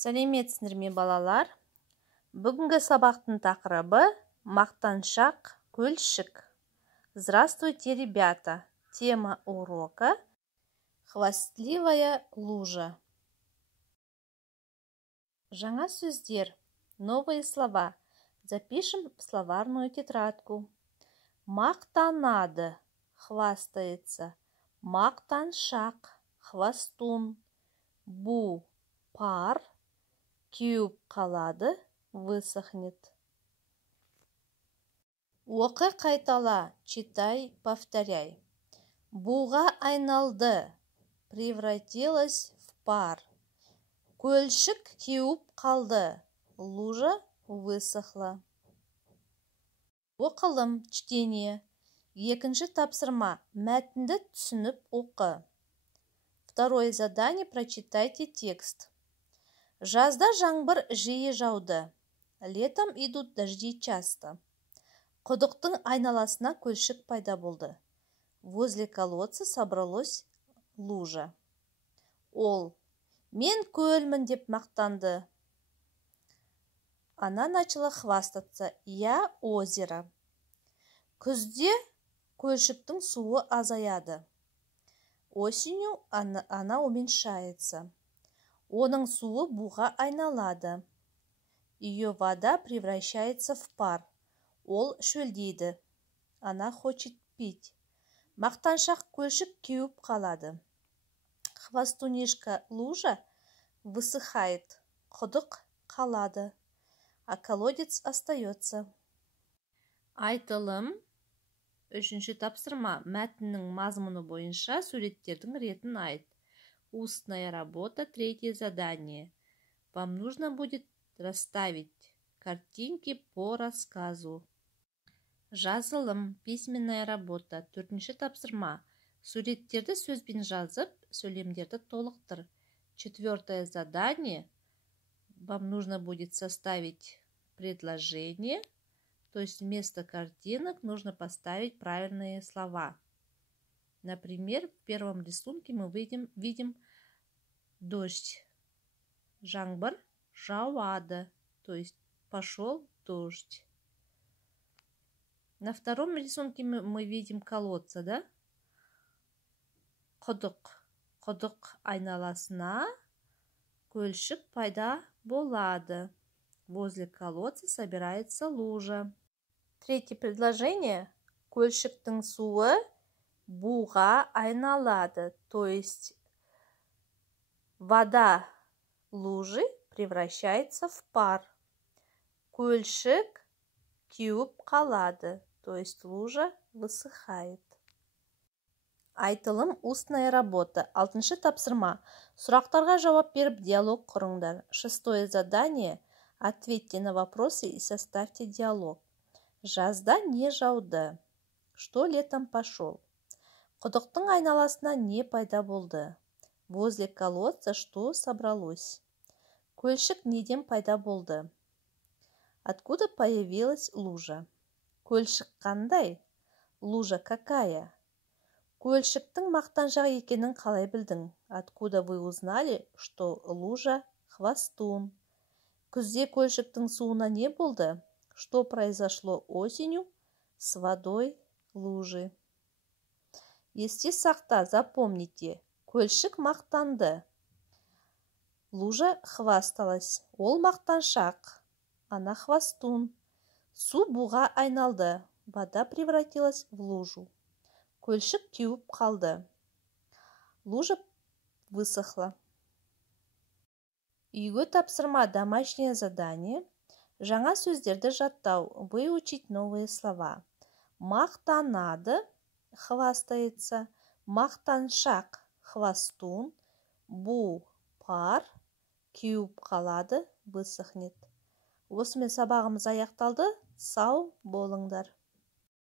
Сәлеметсіздер ме балалар? Бүгінгі сабақтың тақырыбы мақтаншақ көлшік. Здравствуйте, ребята! Тема урока – хвастливая лужа. Жаңа сөздер, новые слова. Запишем в словарную тетрадку. Мақтанады, хвастается. Мақтаншақ, хвастун. Бу, пар. Кеуіп қалады, высохнет. Оқы, қайтала, читай, повторяй. Буға айналды, превратилась в пар. Көлшік кеуіп қалды, лужа высохла. Оқылым, чтение. Екінші тапсырма, мәтінді түсініп оқы. Второе задание, прочитайте текст. Жазда жаңбыр жиі жауды. Летом идут дожди часто. Құдықтың айналасына көлшік пайда болды. Возле колодца собралась лужа. Ол, мен көлмін деп мақтанды. Она начала хвастаться. Я озеро. Күзде көлшіктің суы азаяды. Осенью она уменьшается. Оның суы буға айналады. Ее вода превращается в пар. Ол шөлдейді. Она хочет пить. Мақтаншақ көлшік кеуіп қалады. Хвастунишка лужа высыхает. Құдық қалады. А колодец остается. Айтылым. Үшінші тапсырма. Мәтіннің мазмұны бойынша суреттердің ретін айт. Устная работа, третье задание. Вам нужно будет расставить картинки по рассказу. Жазылым, письменная работа, төртінші тапсырма. Суреттерді сөзбен жазып, сөйлемдерді толықтыр. Четвертое задание. Вам нужно будет составить предложение, то есть вместо картинок нужно поставить правильные слова. Например, в первом рисунке мы видим дождь. Жаңбыр жауады, то есть пошел дождь. На втором рисунке мы видим колодца, да? Құдық. Құдық айналасына көлшік пайда болады. Возле колодца собирается лужа. Третье предложение. Көлшіктің суы буға айналады, то есть вода лужи превращается в пар. Көлшік кеуіп қалады, то есть лужа высыхает. Айтылым, устная работа. Алтыншы тапсырма. Сұрақтарға жауап беріп диалог құрыңдар. Шестое задание. Ответьте на вопросы и составьте диалог. Жазда не жауды. Что летом пошел? Құдықтың айналасына не пайда болды? Возле колодца что собралось? Көлшік неден пайда болды? Откуда появилась лужа? Көлшік қандай? Лужа какая? Көлшіктің мақтаншақ екенін қалай білдің? Откуда вы узнали, что лужа хвастун? Күзде көлшіктің суына не болды? Что произошло осенью с водой лужи? Есте сақта, запомните. Көлшік мақтанды. Лужа хвасталась. Ол мақтаншақ. Она хвастун. Су буға айналды. Вода превратилась в лужу. Көлшік кеуіп қалды. Лужа высохла. Үйге тапсырма, домашнее задание. Жаңа сөздерді жаттау. Выучить новые слова. Мақтанады, хвастается. Мақтаншақ, хвастун. Бу, пар. Кеуіп қалады, высохнет. Осымен сабағымыз аяқталды. Сау болыңдар.